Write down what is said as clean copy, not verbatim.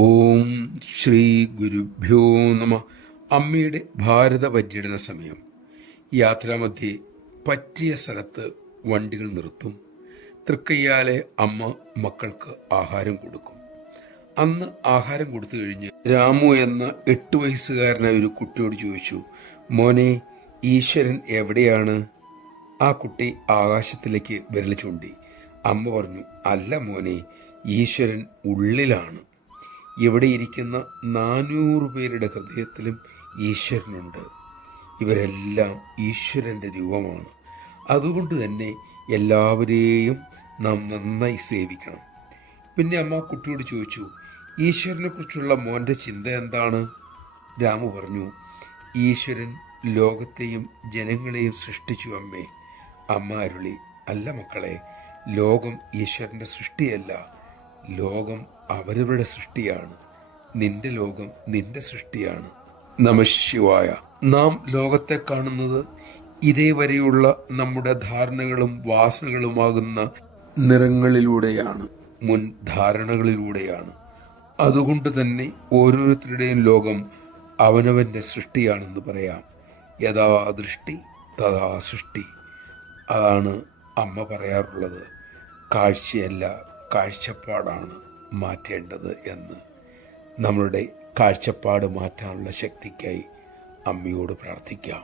ഓം ശ്രീ ഗുരുഭ്യോ നമ. അമ്മയുടെ ഭാരത പര്യടന സമയം. യാത്രാമധ്യേ പറ്റിയ സ്ഥലത്ത് വണ്ടികൾ നിർത്തും. തൃക്കയ്യാലെ അമ്മ മക്കൾക്ക് ആഹാരം കൊടുക്കും. അന്ന് ആഹാരം കൊടുത്തു കഴിഞ്ഞ് രാമു എന്ന 8 വയസ്സുകാരനായ ഒരു കുട്ടിയോട് ചോദിച്ചു, മോനെ, ഈശ്വരൻ എവിടെയാണ്? ആ കുട്ടി ആകാശത്തിലേക്ക് വിരൽ ചൂണ്ടി. അമ്മ പറഞ്ഞു, അല്ല മോനെ, ഈശ്വരൻ ഉള്ളിലാണ്. ഇവിടെ ഇരിക്കുന്ന 400 പേരുടെ ഹൃദയത്തിലും ഈശ്വരനുണ്ട്. ഇവരെല്ലാം ഈശ്വരൻ്റെ രൂപമാണ്. അതുകൊണ്ട് തന്നെ എല്ലാവരെയും നാം നന്നായി സേവിക്കണം. പിന്നെ അമ്മ കുട്ടിയോട് ചോദിച്ചു, ഈശ്വരനെ കുറിച്ചുള്ള മോൻ്റെ ചിന്ത എന്താണ്? രാമു പറഞ്ഞു, ഈശ്വരൻ ലോകത്തെയും ജനങ്ങളെയും സൃഷ്ടിച്ചു അമ്മേ. അമ്മ അരുളി, അല്ല മക്കളെ, ലോകം ഈശ്വരൻ്റെ സൃഷ്ടിയല്ല, ലോകം അവരവരുടെ സൃഷ്ടിയാണ്. നിന്റെ ലോകം നിന്റെ സൃഷ്ടിയാണ്. നമഃശിവായ. നാം ലോകത്തെ കാണുന്നത് ഇതേവരെയുള്ള നമ്മുടെ ധാരണകളും വാസനകളുമാകുന്ന നിറങ്ങളിലൂടെയാണ്, മുൻ ധാരണകളിലൂടെയാണ്. അതുകൊണ്ട് തന്നെ ഓരോരുത്തരുടെയും ലോകം അവനവൻ്റെ സൃഷ്ടിയാണെന്ന് പറയാം. യഥാ ദൃഷ്ടി തഥാ സൃഷ്ടി. അതാണ് അമ്മ പറയാറുള്ളത്. കാഴ്ചയല്ല, കാഴ്ചപ്പാടാണ് മാറ്റേണ്ടത് എന്ന്. നമ്മളുടെ കാഴ്ചപ്പാട് മാറ്റാനുള്ള ശക്തിക്കായി അമ്മയോട് പ്രാർത്ഥിക്കാം.